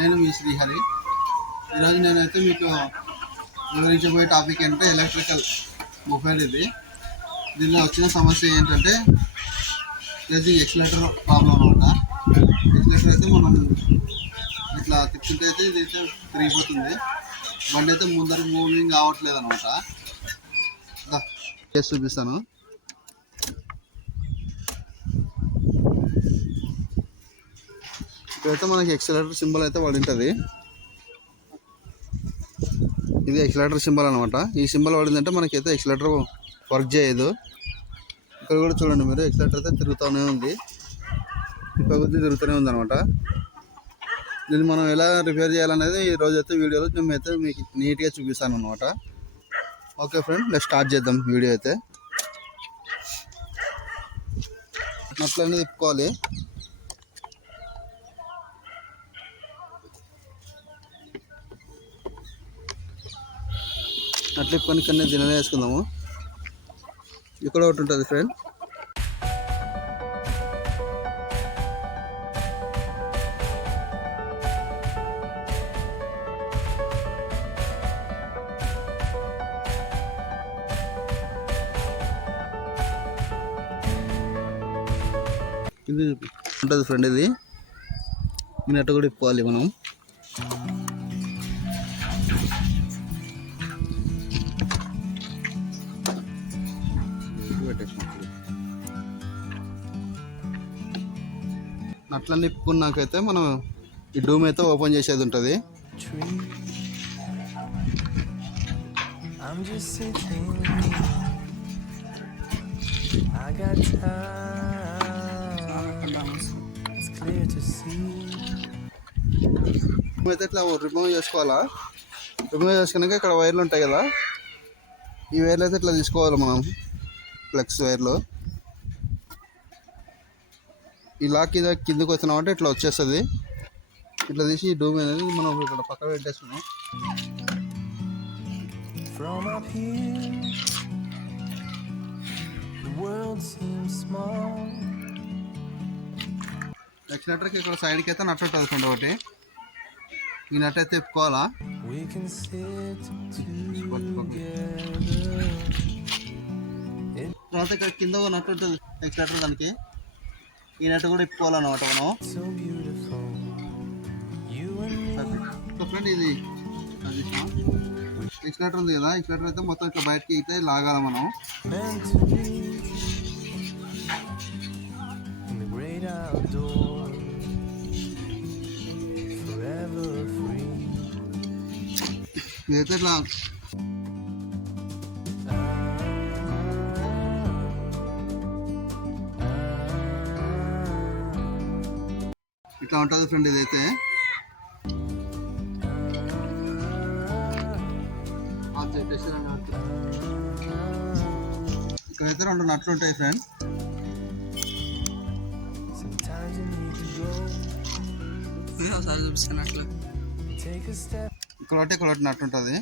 నేను మీ శ్రీహరి. ఈరోజు నేనైతే మీకు వివరించబోయే టాపిక్ ఏంటంటే ఎలక్ట్రికల్ మొబైల్. దీనిలో వచ్చిన సమస్య ఏంటంటే ఎక్సిలేటర్ ప్రాబ్లం అనమాట. ఎక్సిలేటర్ అయితే మనం ఇట్లా తిప్పుతుంటే అయితే ఇదైతే తిరిగిపోతుంది. బండి అయితే ముందర మూవింగ్ కావట్లేదు అనమాట. చూపిస్తాను. ఇప్పుడైతే మనకి ఎక్సిలేటర్ సింబల్ అయితే పడి ఉంటుంది. ఇది ఎక్సిలేటర్ సింబల్ అనమాట. ఈ సింబల్ పడిందంటే మనకైతే ఎక్సిలేటర్ వర్క్ చేయదు. ఇక్కడ కూడా చూడండి మీరు, ఎక్సిలేటర్ అయితే తిరుగుతూనే ఉంది. తిరుగుతూనే ఉంది అనమాట. దీన్ని మనం ఎలా రిపేర్ చేయాలనేది ఈ రోజు అయితే వీడియోలో మేమైతే మీకు నీట్గా చూపిస్తాను అనమాట. ఓకే ఫ్రెండ్, లెట్స్ స్టార్ట్ చేద్దాం వీడియో అయితే. నట్లన్నీ తిప్పుకోవాలి. అట్లా కొన్ని దిననే వేసుకుందాము. ఇక్కడ ఒకటి ఉంటుంది ఫ్రెండ్. ఇది ఉంటుంది ఫ్రెండ్. ఇది నట్టు కూడా ఇప్పుకోవాలి మనం. నట్లన్నీ ఇప్పుకున్నాకైతే మనం ఈ డూమ్ అయితే ఓపెన్ చేసేది ఉంటుంది. అయితే ఇట్లా రిమూవ్ చేసుకోవాలా. రిమూవ్ చేసుకున్నాక ఇక్కడ వైర్లు ఉంటాయి కదా, ఈ వైర్లు అయితే ఇట్లా తీసుకోవాలి మనం. ఫ్లెక్స్ వైర్లు ఇలా కిందకి వచ్చినామంటే ఇట్లా వచ్చేస్తుంది. ఇట్లా తీసి ఈ డూమ్ అనేది మనం ఇక్కడ పక్క పెట్టేస్తున్నాం. ఎక్సిలేటర్కి ఇక్కడ సైడ్కి అయితే నట్టు ఉంటుంది ఫ్రెండ్ ఒకటి. ఈ నట్టు అయితే తిప్పుకోవాలా. తర్వాత ఇక్కడ కింద నట్టు ఉంటుంది ఎక్సిలేటర్, దానికి ఈ నట్టు కూడా ఇప్పుకోవాలన్నమాట మనం. ఫ్రెండ్ ఇది ఎక్సిలేటర్ ఉంది కదా, ఎక్సిలేటర్ అయితే మొత్తం ఇట్లా బయటకి అయితే లాగాల మనం. ఇదైతే ఇట్లా ఇట్లా ఉంటుంది ఫ్రెండ్. ఇదైతే ఇక్కడైతే 2 నట్లు ఉంటాయి ఫ్రెండ్. ఇక్కడ నట్టు ఉంటుంది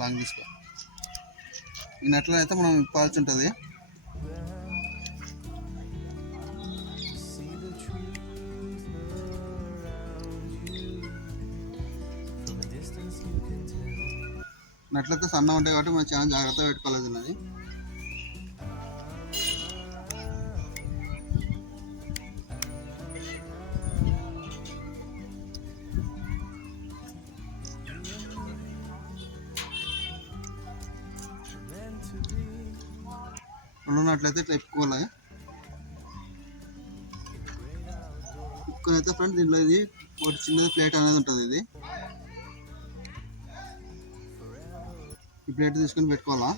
లాంగ్ తీసుకో. ఈ నట్లో అయితే మనం ఇప్పాల్సి ఉంటుంది. నట్లయితే సన్న ఉంటాయి కాబట్టి మనం చాలా జాగ్రత్తగా పెట్టుకోలేదు. అది ఉన్నట్లయితే ఇట్లా ఎక్కువాలి. అయితే ఫ్రెండ్ దీంట్లో ఇది ఒకటి చిన్నది ప్లేట్ అనేది ఉంటుంది. ఇది ఈ ప్లేట్ తీసుకొని పెట్టుకోవాలా.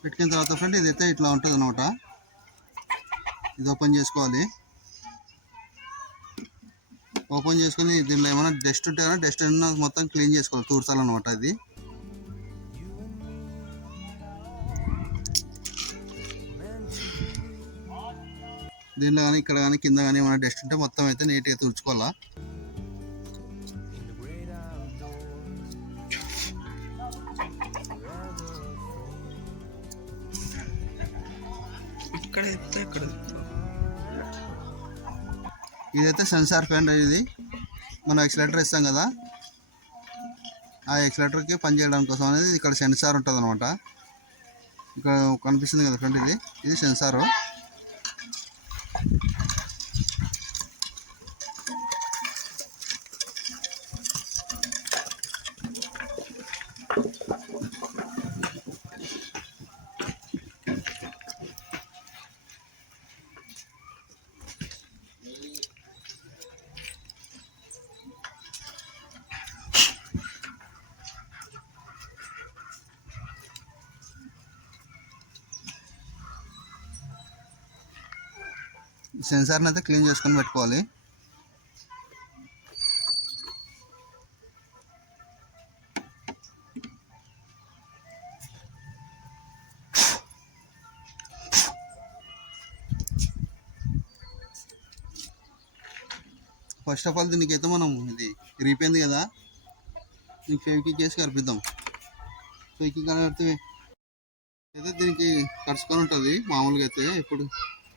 పెట్టుకున్న తర్వాత ఫ్రెండ్ ఇదైతే ఇట్లా ఉంటుంది అనమాట. ఇది ఓపెన్ చేసుకోవాలి. ఓపెన్ చేసుకొని దీనిలో ఏమైనా డస్ట్ ఉంటే కానీ డస్ట్ మొత్తం క్లీన్ చేసుకోవాలి, తూర్చాలన్నమాట. ఇది దీనిలో కానీ ఇక్కడ కానీ కింద కానీ ఏమైనా డస్ట్ ఉంటే మొత్తం అయితే నీట్గా తుడుచుకోవాలా. ఇక్కడ ఇదైతే సెన్సార్ ఫ్రెండ్. ఇది మనం ఎక్సలేటర్ ఇస్తాం కదా, ఆ ఎక్సలేటర్కి పని చేయడం కోసం అనేది ఇక్కడ సెన్సార్ ఉంటుంది అనమాట. ఇక్కడ కనిపిస్తుంది కదా ఫ్రెండ్, ఇది సెన్సారు. సెన్సార్ని అయితే క్లీన్ చేసుకొని పెట్టుకోవాలి. ఫస్ట్ ఆఫ్ ఆల్ దీనికైతే మనం ఇది రిపోయింది కదా, దీనికి ఫెవిక్విక్ వేసి కరిపిద్దాం. ఫెవిక్విక్ కలిపితే అయితే దీనికి కరుచుకొని ఉంటుంది. మామూలుగా అయితే ఇప్పుడు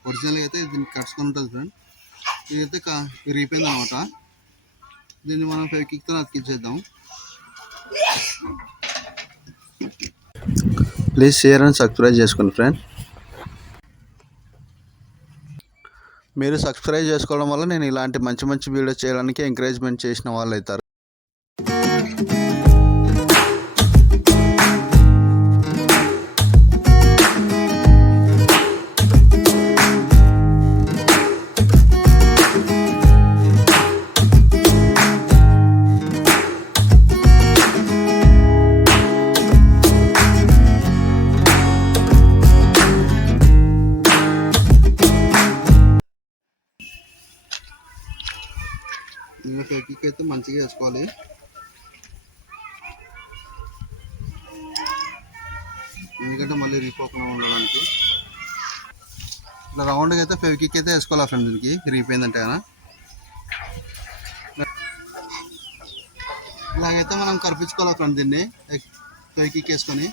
ఒరిజినల్గా అయితే దీనికి కరుచుకొని ఉంటుంది ఫ్రెండ్. ఇదైతే రిపోయింది అనమాట. దీన్ని మనం ఫెవిక్విక్తో అతికించేద్దాం. ప్లీజ్ షేర్ అండ్ సబ్స్క్రైబ్ చేసుకోండి ఫ్రెండ్. మీరు సబ్స్క్రైబ్ చేసుకోవడం వల్ల నేను ఇలాంటి మంచి మంచి వీడియోస్ చేయడానికి ఎంకరేజ్మెంట్ చేసిన వాళ్ళు అవుతారు. ఇంకా ఫెవిక్విక్ అయితే మంచిగా వేసుకోవాలి. ఎందుకంటే మళ్ళీ రీపోకుండా ఉండడానికి. ఇట్లా రౌండ్గా అయితే ఫెవిక్విక్ అయితే వేసుకోవాలి ఫ్రెండ్. దీనికి రీపోయిందంటే కదా, ఇలాగైతే మనం కరిపించుకోవాలి ఫ్రెండ్. దీన్ని ఫెవిక్విక్ వేసుకొని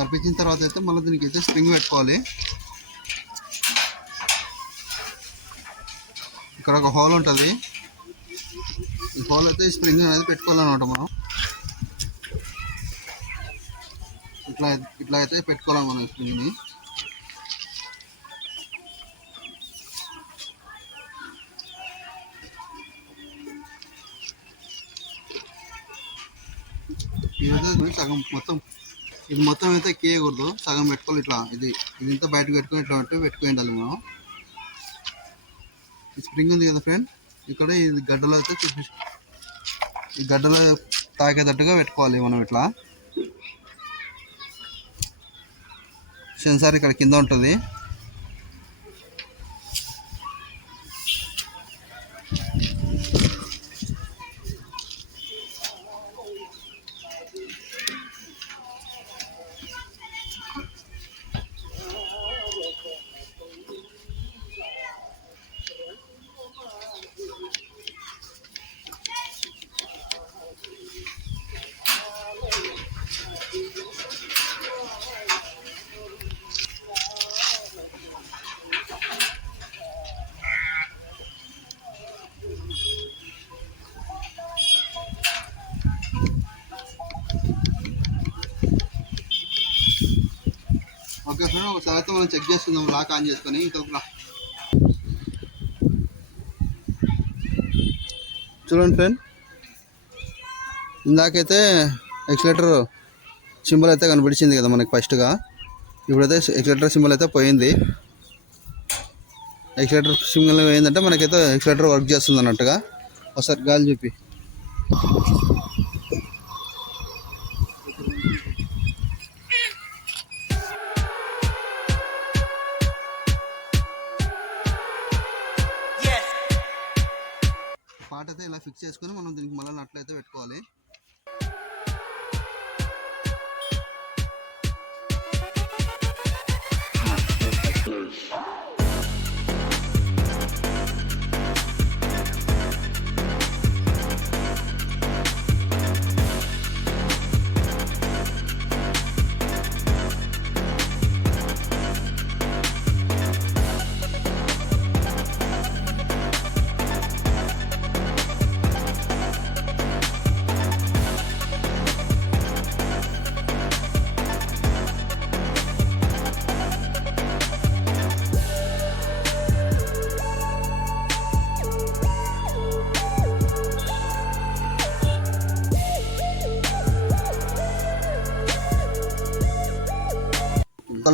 కరిపించిన తర్వాత అయితే మళ్ళీ దీనికి అయితే స్ప్రింగ్ పెట్టుకోవాలి. ఇక్కడ ఒక హోల్ ఉంటుంది. ఈ హోల్ అయితే స్ప్రింగ్ అనేది పెట్టుకోవాలన్నమాట. మనం ఇట్లా అయితే పెట్టుకోవాలి మనం స్ప్రింగ్ని. ఇదైతే సగం మొత్తం అయితే ఎక్కేయకూడదు, సగం పెట్టుకోవాలి. ఇదంతా బయటకు పెట్టుకుని ఇట్లా పెట్టుకుని ఉండాలి మనం. ఈ స్ప్రింగ్ ఉంది కదా ఫ్రెండ్, ఇక్కడ ఇది గడ్డలో అయితే ఈ గడ్డలో తాకేటట్టుగా పెట్టుకోవాలి మనం. ఇట్లా సెన్సార్ ఇక్కడ కింద ఉంటుంది. ఓకే ఫ్రెండ్, ఒకసారి అయితే మనం చెక్ చేస్తున్నాం లాక్ ఆన్ చేసుకొని. ఇంకొక చూడండి ఫ్రెండ్, ఇందాకైతే ఎక్సలేటర్ సింబల్ అయితే కనిపించింది కదా మనకి ఫస్ట్గా. ఇప్పుడైతే ఎక్సలేటర్ సింబల్ అయితే పోయింది. ఎక్సలేటర్ సింబల్ ఏంటంటే మనకైతే ఎక్సలేటర్ వర్క్ చేస్తుంది అన్నట్టుగా. ఒకసారి గాలి చూపి. పాట అయితే ఇలా ఫిక్స్ చేసుకొని మనం దీనికి మళ్ళీ నట్లయితే పెట్టుకోవాలి.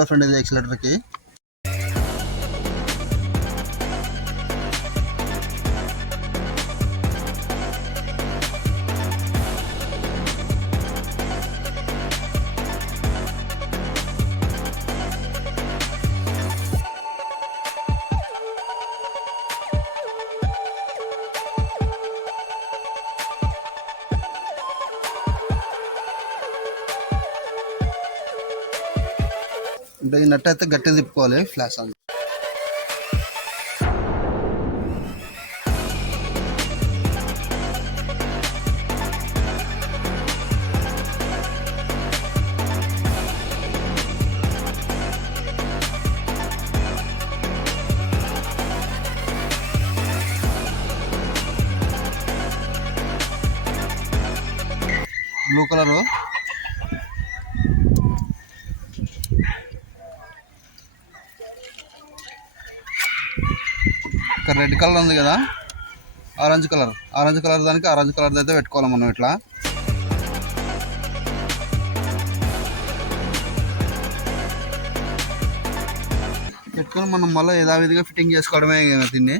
కదా ఫ్రెండ్ ఇది యాక్సిలరేటర్కి. అంటే ఈ నట్ అయితే గట్టిగా తిప్పుకోవాలి ఫ్లాష్ అని. బ్లూ కలరు ఇక్కడ రెడ్ కలర్ ఉంది కదా, ఆరెంజ్ కలర్ దానికి ఆరెంజ్ కలర్ అయితే పెట్టుకోవాలి మనం. ఇట్లా పెట్టుకొని మనం మళ్ళీ యథావిధిగా ఫిట్టింగ్ చేసుకోవడమే దీన్ని.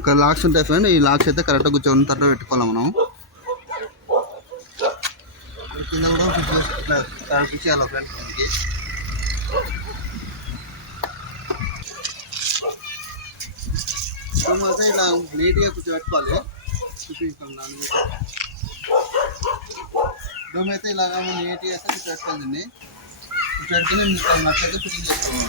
ఇక్కడ లాక్స్ ఉంటాయి ఫ్రెండ్, ఈ లాక్స్ అయితే కరెక్ట్గా కూర్చొని తట్టు పెట్టుకోవాలి మనం. కింద కూడా ఇట్లా ఫిక్స్ చేయాలి ఫ్రెండ్. అయితే ఇలా నీట్గా కూర్చోబెట్టుకోవాలి. డోమ్ అయితే ఇలాగా నీట్గా అయితే కూర్చోబెట్టుకోవాలి. దీన్ని కూర్చోబెట్టుకుని నచ్చైతే ఫిట్టింగ్ చేసుకోవాలి.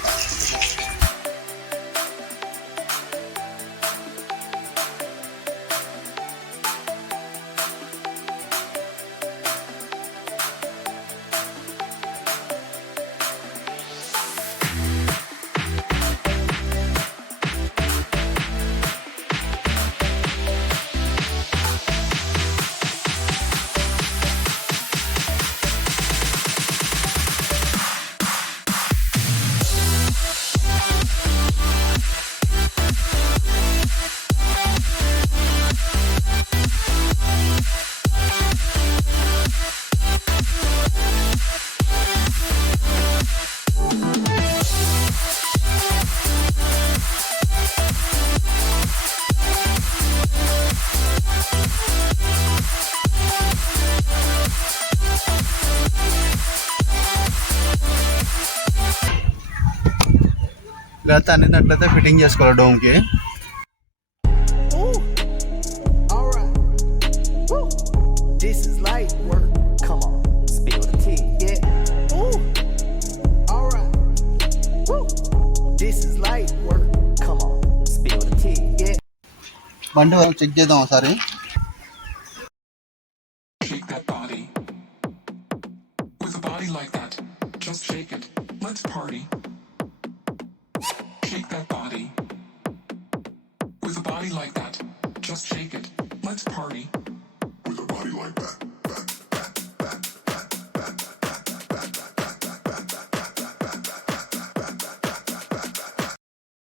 లేకపోతే అన్నిట్లయితే ఫిట్టింగ్ చేసుకోవాలి డోమ్కి. బండి చెక్ చేద్దాం ఒకసారి. Shake that body. With a body like that, just shake it. Let's party. With a body like that,